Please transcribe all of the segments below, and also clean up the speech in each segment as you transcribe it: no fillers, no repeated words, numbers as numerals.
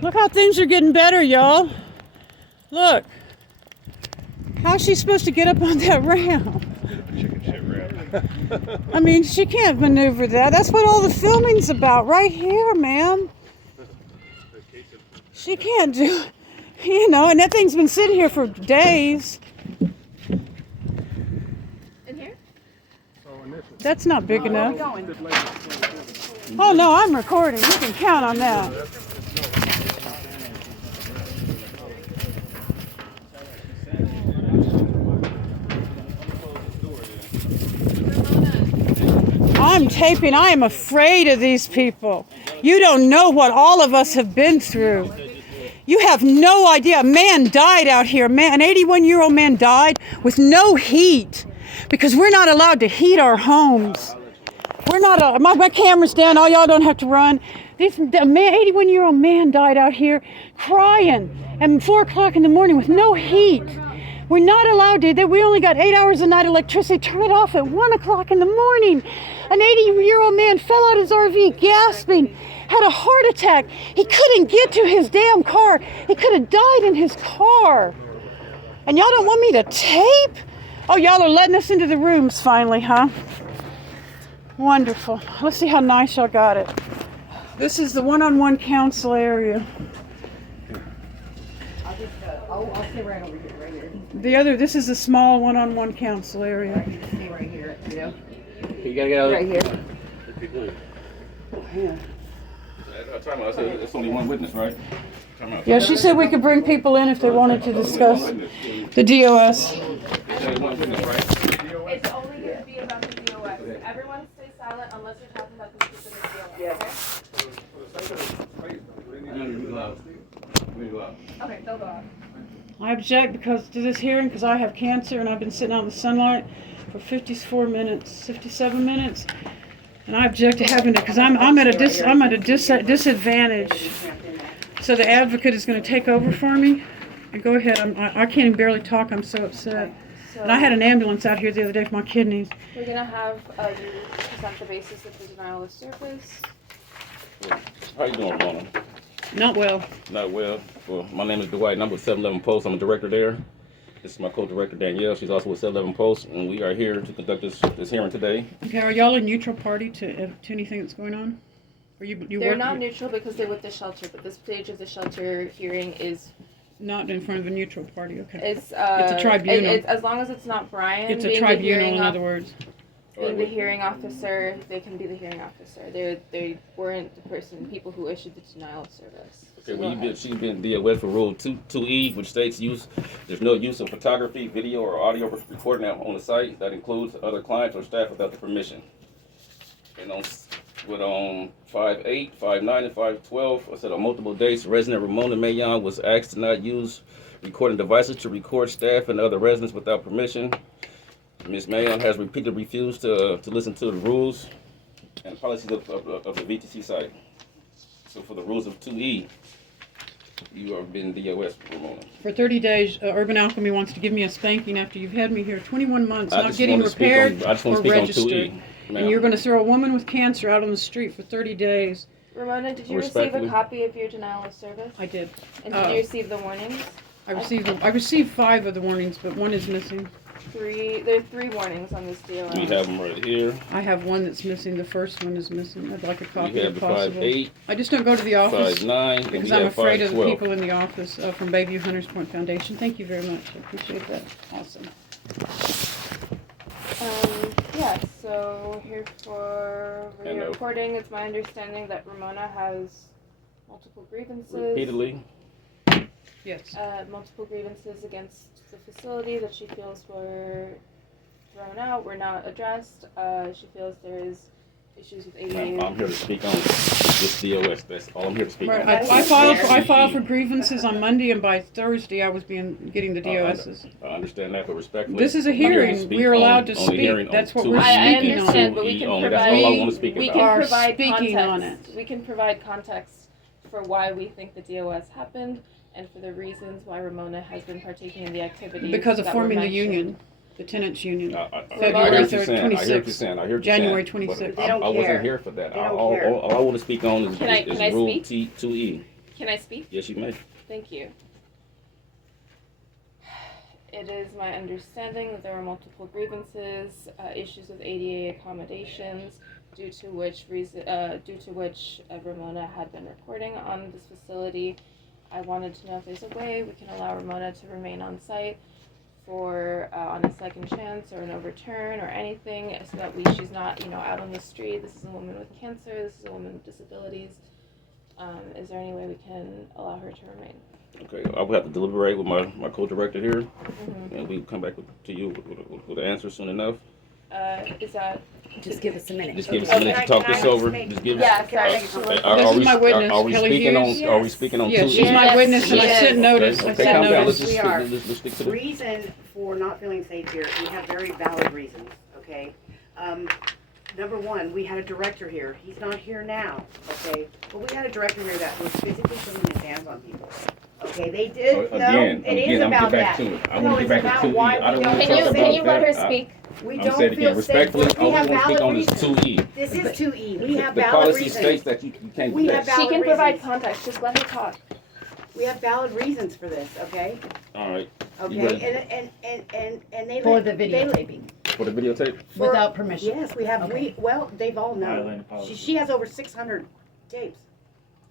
Look how things are getting better, y'all. Look. How's she supposed to get up on that ramp? Chicken shit ramp. I mean, she can't maneuver that. That's what all the filming's about, right here, ma'am. She can't do, and that thing's been sitting here for days. In here? That's not big enough. Oh no, I'm recording. You can count on that. I'm taping. I am afraid of these people. You don't know what all of us have been through. You have no idea. A man died out here. An 81-year-old man died with no heat because we're not allowed to heat our homes. We're not. My camera's down. All y'all don't have to run. This 81-year-old man died out here crying at 4 o'clock in the morning with no heat. We're not allowed to. We only got 8 hours a night electricity. Turn it off at 1 o'clock in the morning. An 80-year-old man fell out of his RV gasping, had a heart attack. He couldn't get to his damn car. He could have died in his car. And y'all don't want me to tape? Oh, y'all are letting us into the rooms finally, huh? Wonderful. Let's see how nice y'all got it. This is the one-on-one counsel area. I'll stay right over here, right here. This is the small one-on-one counsel area. Stay right here, yeah. You gotta get out Right here. It's only one witness, right? Yeah, she said we could bring people in if they wanted to discuss the DOS. It's only one witness, right? It's only going to be about the DOS. Everyone stay silent unless you're talking about the specific DOS, okay, they'll go out. I object because to this hearing because I have cancer and I've been sitting out in the sunlight for 57 minutes, and I object to having it because I'm at a disadvantage. So the advocate is going to take over for me. And go ahead. I can't even barely talk. I'm so upset. So And I had an ambulance out here the other day for my kidneys. we're going to have you present the basis of the denial of service. How you doing, Ramona? Not well. Not well. Well, my name is Dwight, and I'm with 711 Post. I'm a director there. This is my co-director, Danielle. She's also with 711 Post, and we are here to conduct this hearing today. Okay, are y'all a neutral party to anything that's going on? Or you They're work not neutral because they're with the shelter, but this stage of the shelter hearing is not in front of a neutral party? Okay. it's a tribunal. It's as long as it's not Brian. It's a being the tribunal, hearing in other words. Being the hearing officer, they can be the hearing officer. They weren't the people who issued the denial of service. Okay, well, she's been DOS for Rule 2E, which states there's no use of photography, video, or audio recording on the site that includes other clients or staff without the permission. And on 5/8, 5/9, and 5/12, I said on multiple dates, resident Ramona Mayon was asked to not use recording devices to record staff and other residents without permission. Ms. Mayon has repeatedly refused to listen to the rules and policies of the VTC site. So for the rules of 2E, you have been DOS, Ramona. For 30 days, Urban Alchemy wants to give me a spanking after you've had me here 21 months, not getting repaired or registered. And you're going to throw a woman with cancer out on the street for 30 days. Ramona, did you receive a copy of your denial of service? I did. And did you receive the warnings? I received 5 of the warnings, but one is missing. There are 3 warnings on this deal. We have them right here. I have one that's missing. The first one is missing. I'd like a copy We have if the possible. 5/8, I just don't go to the office 5/9, because I'm afraid of the people in the office from Bayview Hunters Point Foundation. Thank you very much. I appreciate that. Awesome. Yeah, so we're here for And, reporting. It's my understanding that Ramona has multiple grievances. Repeatedly. Yes. Multiple grievances against the facility that she feels were thrown out, were not addressed. She feels there is issues with ADA. I'm here to speak on this DOS. That's all I'm here to speak Right. on. I filed for grievances on Monday, and by Thursday I was getting the DOSs. I understand that, but respectfully, This is a I'm here to hearing. speak We are allowed to on the speak. hearing That's on what we're 2E. I speaking on. understand, but we can Only. provide. That's all I want to speak We about. can Are provide speaking context. on it. We can provide context for why we think the DOS happened and for the reasons why Ramona has been partaking in the activities. Because of that were forming the mentioned. union, the tenants union. I February hear what you're 3rd, saying. I hear what you're 26th. saying. I hear what you're January saying. But 26th. They don't I wasn't care. here for that. They don't All care. I want to speak on is Can I Rule speak? 2E. Can I speak? Yes, you may. Thank you. It is my understanding that there are multiple grievances, issues with ADA accommodations, due to which Ramona had been reporting on this facility. I wanted to know if there's a way we can allow Ramona to remain on site for on a second chance or an overturn or anything, so that she's not out on the street. This is a woman with cancer. This is a woman with disabilities. Is there any way we can allow her to remain? Okay, I will have to deliberate with my co-director here, and we can come back to you with an answer soon enough. Is that? Just give us a minute. Just give us a minute to talk this over. Just give Yeah, us. sorry. This is my witness, Are we Kelly speaking Hughes. on? Are we speaking on? Yeah, two she's issues? my witness, and I Yes. sent notice. I Okay, sent calm down. Let's notice. just We are. let's stick to the. Reason for not feeling safe here, we have very valid reasons, okay? Number one, we had a director here. He's not here now, okay? But we had a director here that was physically putting his hands on people. Okay, they did, Again, no, it is I'm about gonna get back that. to it. I No, want to it's get back about to 2E. why I don't we want to don't talk feel about Can you let her that. speak? We I'm don't saying it feel again, respectfully, safe. I We only have want to speak valid on this reasons. 2E. This is 2E. We have The valid policy reasons. states that you can't We do have that. She valid can provide reasons. context. Just let her talk. We have valid reasons for this, okay? All right. You Okay, ready and they For let- the they- videotaping, for the videotape? for- without permission. Yes, we have, Okay. well, they've all known. Violating policy. She has over 600 tapes.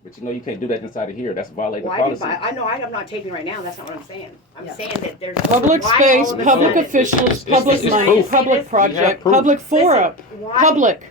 But you know you can't do that inside of here. That's violating the Why did policy. I know I'm not taping right now, that's not what I'm saying. I'm Yeah. saying that there's. Public why space, all of a public sudden- officials, it's- public it's money, proof. public We have project, proof. public forum, Listen, why- public.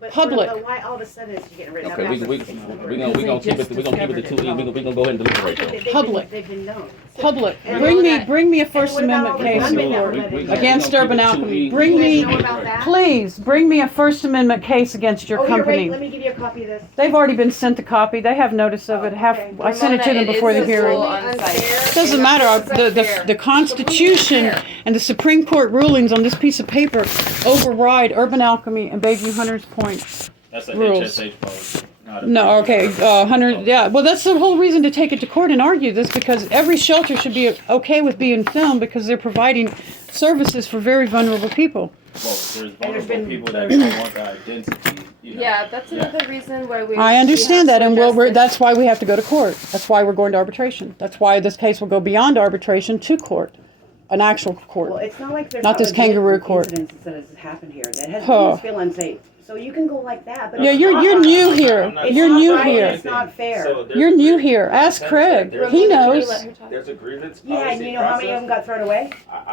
But Public. why all of a sudden is she getting rid of Okay, that? we gonna keep it. We gonna keep it to 2E. We gonna go ahead and deliberate though. Public. They've been known. Public. And bring me a First what about Amendment all the case gunmen in that court were let in? against We're gonna Urban keep it Alchemy. 2E. Bring You me, guys know about that? please, bring me a First Amendment case against your Oh, here, wait, company. let me give you a copy of this. They've already been sent the copy. They have notice of it. Oh, Half, okay. I sent it to them Ramona, it before is the a hearing. rule on site. Doesn't matter. The Constitution and the Supreme Court rulings on this piece of paper override Urban Alchemy and Bayview Hunters Point. That's a Rules. HSH policy. Not a No, okay, 100, yeah. Well, that's the whole reason to take it to court and argue this, because every shelter should be okay with being filmed because they're providing services for very vulnerable people. Well, there's vulnerable been- people that don't want the identity. You know. Yeah, that's another reason why we. I understand that, and we're. that's why we have to go to court. That's why we're going to arbitration. That's why this case will go beyond arbitration to court, an actual Well, court. it's not like there's Not this legit kangaroo court. incidents that has happened here that has Huh. made us feel unsafe. So you can go like that, but Yeah, it's you're not new right. here. I'm not- It's You're not new right, here. It's not fair. So there's- You're new here. Ask Craig. There's- He knows. Let her talk. There's a grievance Yeah, and policy you know how many of them process. got thrown away? I